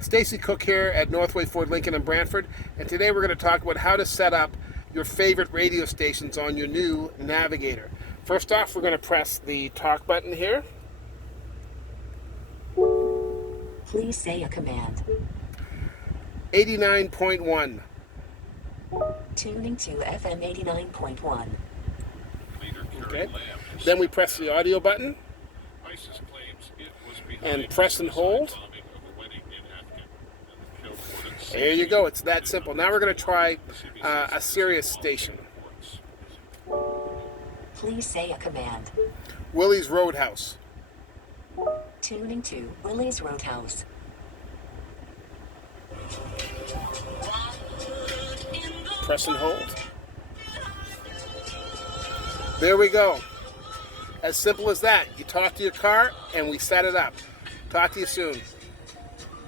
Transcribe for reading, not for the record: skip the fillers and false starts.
Stacy Cook here at Northway Ford Lincoln in Brantford, and today we're going to talk about how to set up your favorite radio stations on your new Navigator. First off, we're going to press the talk button here. Please say a command. 89.1. Tuning to FM 89.1. Okay. Then we press the audio button and press and hold. There you go. It's that simple. Now we're going to try a Sirius station. Please say a command. Willie's Roadhouse. Tuning to Willie's Roadhouse. Press and hold. There we go. As simple as that. You talk to your car and we set it up. Talk to you soon.